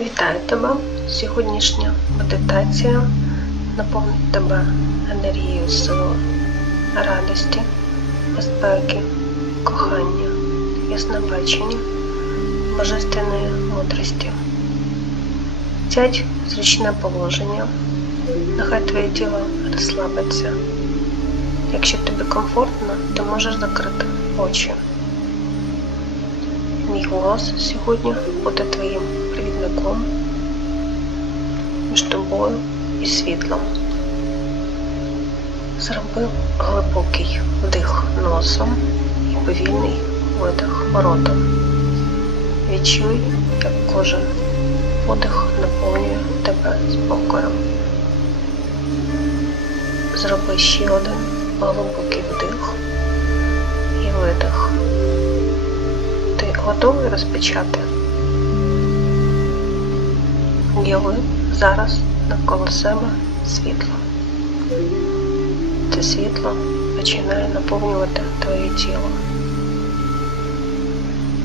Вітаю тебе! Сьогоднішня медитація наповнить тебе енергією сили, радості, безпеки, кохання, яснобачення, божественної мудрості. Сядь зручне положення, нехай твоє тіло розслабиться. Якщо тобі комфортно, ти можеш закрити очі. Мій голос сьогодні буде твоїм провідником між тобою і світлом. Зроби глибокий вдих носом і повільний видих ротом. Відчуй, як кожен подих наповнює тебе спокоєм. Зроби ще один глибокий вдих і видих. Ти готовий розпочати? Уяви зараз навколо себе світло. Це світло починає наповнювати твоє тіло.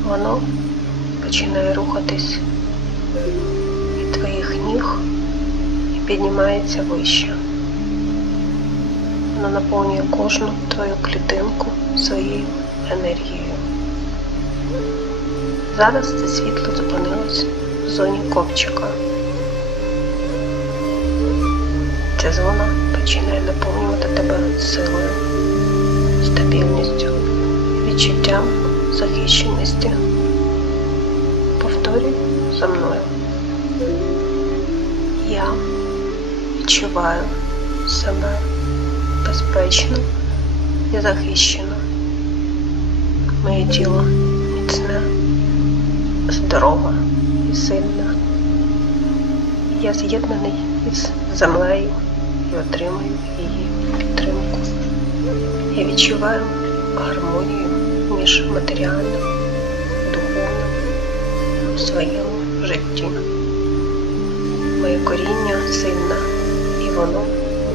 Воно починає рухатись від твоїх ніг і піднімається вище. Воно наповнює кожну твою клітинку своєю енергією. Зараз це світло зупинилось в зоні копчика. Ця зона починає наповнювати тебе силою, стабільністю, відчуттям захищеності. Повторюй за мною. Я відчуваю себе безпечно і захищено. Моє тіло міцне здорова і сильна. Я з'єднаний із землею і отримую її підтримку. Я відчуваю гармонію між матеріальним духовним у своєму житті. Моє коріння сильне і воно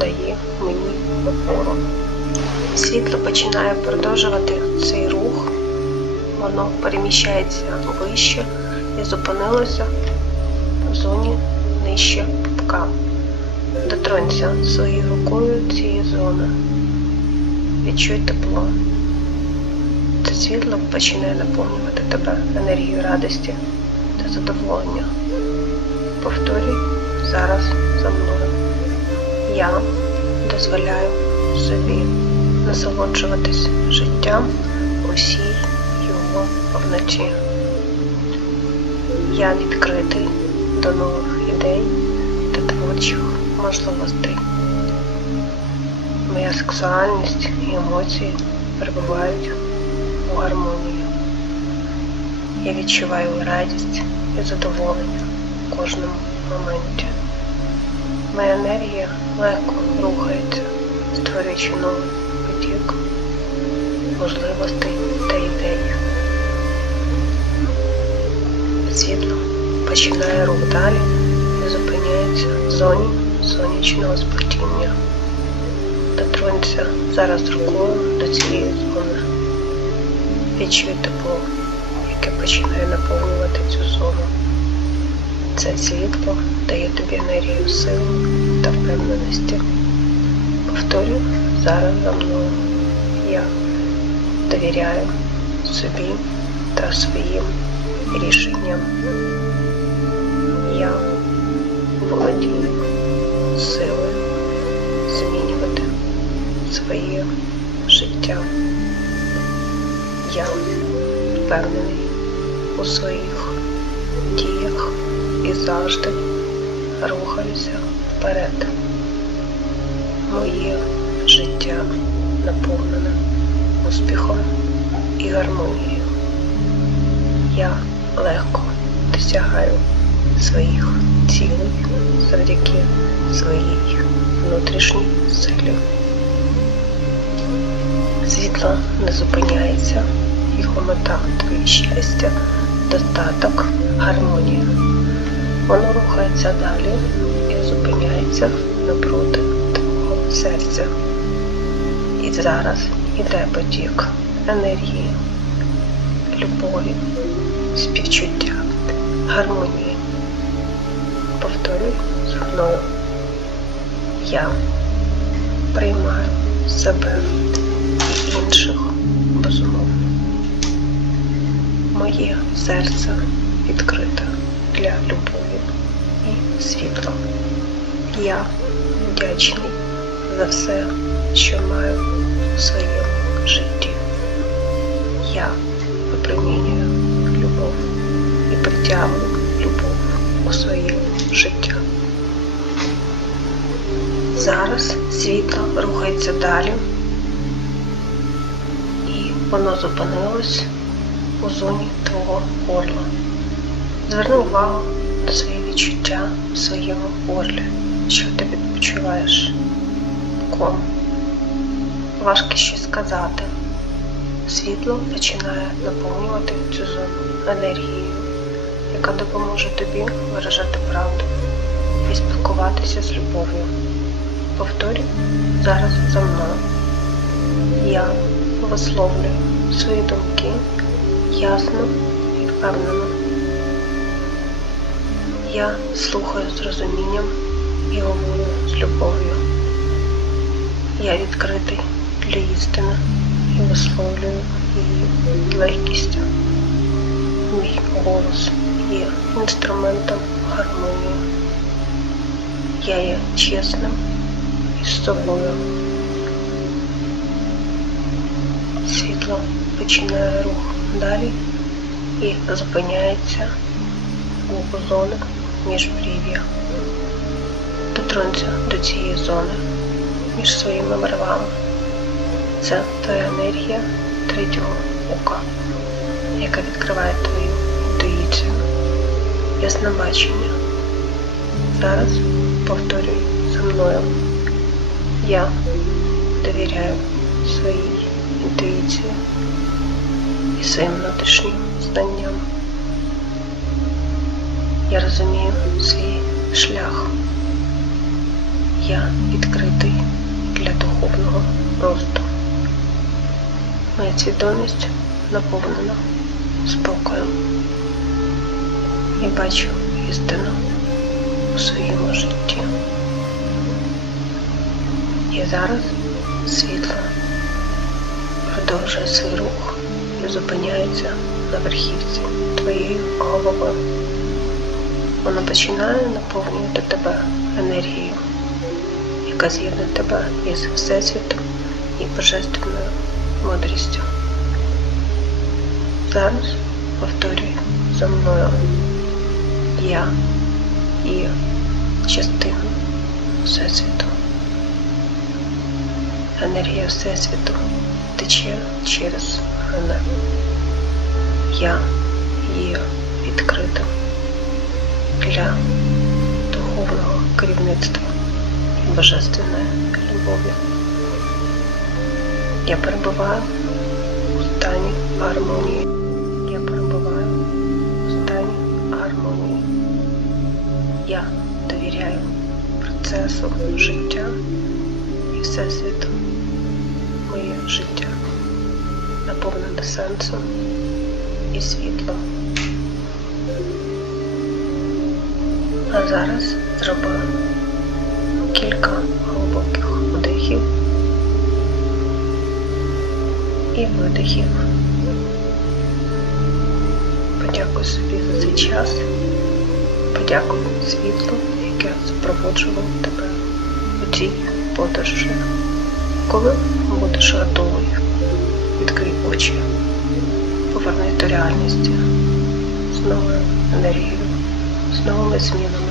дає мені опору. Світло починає продовжувати цей рух воно переміщається вище і зупинилося в зоні нижче пупка. Дотронься своєю рукою цієї зони. Відчуй тепло. Це світло починає наповнювати тебе енергією радості та задоволення. Повторюй зараз за мною. Я дозволяю собі насолоджуватись життям усій його вночі. Я відкритий до нових ідей та можливостей. Моя сексуальність і емоції перебувають у гармонії. Я відчуваю радість і задоволення в кожному моменті. Моя енергія легко рухається, створюючи новий потік можливостей та ідей. Світло починає рух далі зупиняється в зоні сонячного сплетіння. Дотронься зараз рукою до цієї зони. Відчуй тепло, яке починає наповнювати цю зону. Це світло дає тобі енергію сили та впевненості. Повторюй зараз за мною. Я довіряю собі та своїм рішенням. Я володію силою змінювати своє життя. Я впевнений у своїх діях і завжди рухаюся вперед. Моє життя наповнене успіхом і гармонією. Я легко досягаю своїх цілей завдяки своїй внутрішній силі. Світло не зупиняється, його мета твоє щастя, достаток, гармонія. Воно рухається далі і зупиняється напроти твого серця. І зараз іде потік енергії, любові, співчуття, гармонії. Повторюй мною. Я приймаю себе і інших безумовно. Моє серце відкрите для любові і світла. Я вдячний за все, що маю у своєму житті. Я випромінюю любов і притягую у своє життя. Зараз світло рухається далі, і воно зупинилось у зоні твого горла. Зверни увагу на свої відчуття в своєму горлі, що ти відпочиваєш. Ком. Важко щось сказати. Світло починає наповнювати цю зону енергією, яка допоможе тобі виражати правду і спілкуватися з любов'ю. Повторюй зараз за мною. Я висловлюю свої думки ясно і впевнено. Я слухаю з розумінням і говорю з любов'ю. Я відкритий для істини і висловлюю її легкістю. Мій голос є інструментом гармонії. Я є чесним із собою. Світло починає рух далі і зупиняється у зони міжбрів'я. Дотронься до цієї зони між своїми бровами. Це твоя енергія третього ока, яка відкриває інтуїцію, ясне бачення. Зараз повторюй за мною. Я довіряю своїй інтуїції і своїм внутрішнім знанням. Я розумію свій шлях. Я відкритий для духовного росту. Моя свідомість наповнена спокоєм. Я бачу істину у своєму житті. І зараз світло продовжує свій рух і зупиняється на верхівці твоєї голови. Воно починає наповнювати тебе енергією, яка з'єднує тебе із Всесвітом і Божественною мудрістю. Зараз повторюй за мною. Я є частина Всесвіту. Енергія Всесвіту тече через мене. Я є відкритим для духовного керівництва і божественної любові. Я перебуваю у стані гармонії. Я довіряю процесу життя і всесвіту. Моє життя наповнене сенсом і світлом. А зараз зроби кілька глибоких вдихів і видихів. Подякуй собі за цей час. Подякуй світлу, яке супроводжувало тебе у цій подорожі. Коли будеш готовий, відкрий очі, повернись до реальності з новою енергією, з новими змінами.